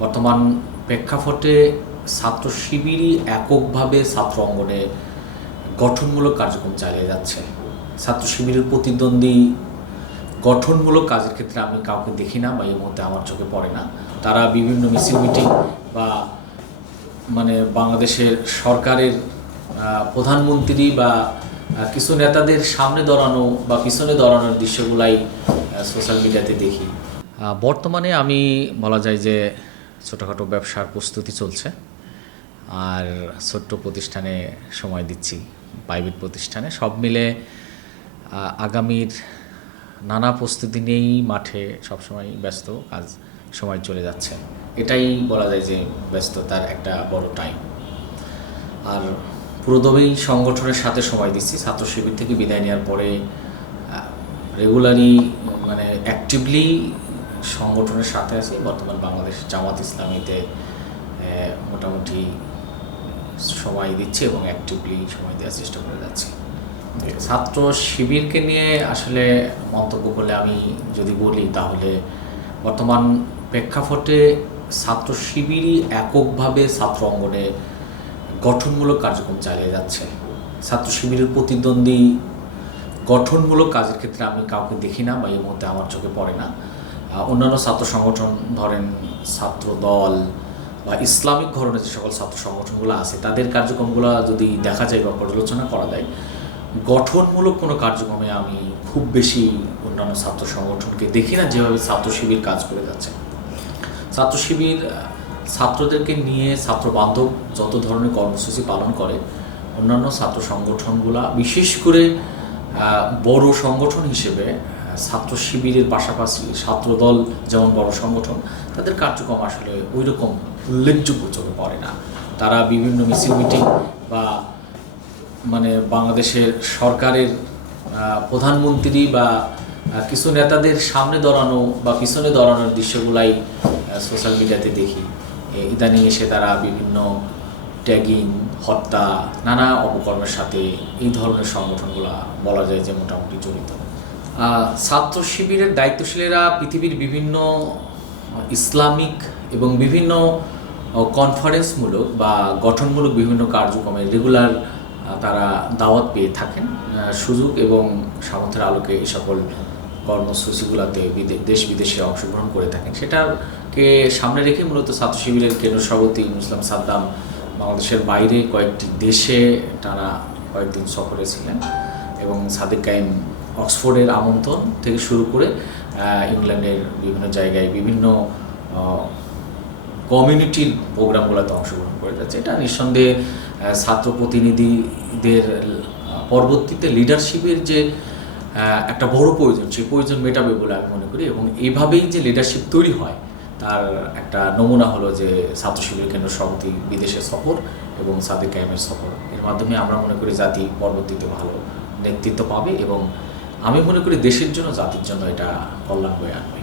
বর্তমান প্রেক্ষাপটে ছাত্র শিবিরই এককভাবে ছাত্র অঙ্গনে গঠনমূলক কার্যক্রম চালিয়ে যাচ্ছে। ছাত্র শিবিরের প্রতিদ্বন্দ্বী গঠনমূলক কাজের ক্ষেত্রে আমি কাউকে দেখি না বা এই মুহূর্তে আমার চোখে পড়ে না। তারা বিভিন্ন মিছিল মিটিং বা বাংলাদেশের সরকারের প্রধানমন্ত্রী বা কিছু নেতাদের সামনে দাঁড়ানো বা পিছনে দাঁড়ানোর দৃশ্যগুলাই সোশ্যাল মিডিয়াতে দেখি। বর্তমানে আমি বলা যায় যে ছোটোখাটো ব্যবসার প্রস্তুতি চলছে, আর ছোট্ট প্রতিষ্ঠানে সময় দিচ্ছি, প্রাইভেট প্রতিষ্ঠানে। সব মিলে আগামীর নানা প্রস্তুতি নিয়েই মাঠে সবসময় ব্যস্ত, কাজ সময় চলে যাচ্ছে। এটাই বলা যায় যে ব্যস্ততার একটা বড় টাইম। আর পুরোদমেই সংগঠনের সাথে সময় দিচ্ছি। ছাত্র শিবির থেকে বিদায় নেওয়ার পরে রেগুলারই অ্যাক্টিভলি সংগঠনের সাথে আছি। বর্তমান বাংলাদেশ জামাত ইসলামীতে মোটামুটি সময় দিচ্ছি এবং অ্যাক্টিভলি সময় দেওয়ার চেষ্টা করে যাচ্ছি। ছাত্র শিবিরকে নিয়ে আসলে মন্তব্য করলে আমি যদি বলি, তাহলে বর্তমান প্রেক্ষাপটে ছাত্র শিবিরই এককভাবে ছাত্র অঙ্গনে গঠনমূলক কার্যক্রম চালিয়ে যাচ্ছে। ছাত্র শিবিরের প্রতিদ্বন্দ্বী গঠনমূলক কাজের ক্ষেত্রে আমি কাউকে দেখি না বা এই মুহূর্তে আমার চোখে পড়ে না। অন্যান্য ছাত্র সংগঠন, ধরেন ছাত্র দল বা ইসলামিক ধরনের যে সকল ছাত্র সংগঠনগুলো আছে, তাদের কার্যক্রমগুলো যদি দেখা যায় বা পর্যালোচনা করা যায়, গঠনমূলক কোনো কার্যক্রমে আমি খুব বেশি অন্যান্য ছাত্র সংগঠনকে দেখি না যেভাবে ছাত্র শিবির কাজ করে যাচ্ছে। ছাত্র শিবির ছাত্রদেরকে নিয়ে ছাত্র বান্ধব যত ধরনের কর্মসূচি পালন করে, অন্যান্য ছাত্র সংগঠনগুলা বিশেষ করে বড় সংগঠন হিসেবে ছাত্র শিবিরের পাশাপাশি ছাত্রদল যেমন বড় সংগঠন, তাদের কার্যক্রম আসলে ওই রকম উল্লেখযোগ্য চোখে পড়ে না। তারা বিভিন্ন মিছিল মিটিং বা বাংলাদেশের সরকারের প্রধানমন্ত্রী বা কিছু নেতাদের সামনে দাঁড়ানো বা পিছনে দাঁড়ানোর দৃশ্যগুলাই সোশ্যাল মিডিয়াতে দেখি। ইদানিং এসে তারা বিভিন্ন ট্যাগিং, হত্যা, নানা অপকর্মের সাথে এই ধরনের সংগঠনগুলো বলা যায় যে মোটামুটি জড়িত। ছাত্র শিবিরের দায়িত্বশীলেরা পৃথিবীর বিভিন্ন ইসলামিক এবং বিভিন্ন কনফারেন্সমূলক বা গঠনমূলক বিভিন্ন কার্যক্রমে রেগুলার তারা দাওয়াত পেয়ে থাকেন। সুযোগ এবং সামর্থ্যের আলোকে এই সকল কর্মসূচিগুলোতে দেশ বিদেশে অংশগ্রহণ করে থাকেন। সেটাকে সামনে রেখে মূলত ছাত্র শিবিরের কেন্দ্র সভাপতি মুসলিম সাদ্দাম বাংলাদেশের বাইরে কয়েকটি দেশে টানা কয়েকদিন সফরে ছিলেন এবং সাদেক কাইম অক্সফোর্ডের আমন্ত্রণ থেকে শুরু করে ইংল্যান্ডের বিভিন্ন জায়গায় বিভিন্ন কমিউনিটির প্রোগ্রামগুলোতে অংশগ্রহণ করে যাচ্ছে। এটা নিঃসন্দেহে ছাত্র প্রতিনিধিদের পরবর্তীতে লিডারশিপের যে একটা বড় প্রয়োজন, সেই প্রয়োজন মেটাবে বলে আমি মনে করি। এবং এইভাবেই যে লিডারশিপ তৈরি হয়, তার একটা নমুনা হলো যে ছাত্র শিবির কেন্দ্র সভাপতি বিদেশে সফর এবং সাদেক কাইমের সফর। এর মাধ্যমে আমরা মনে করি জাতি পরবর্তীতে ভালো নেতৃত্ব পাবে এবং আমি মনে করি দেশের জন্য, জাতির জন্য এটা কল্যাণ বয়ে আনবে।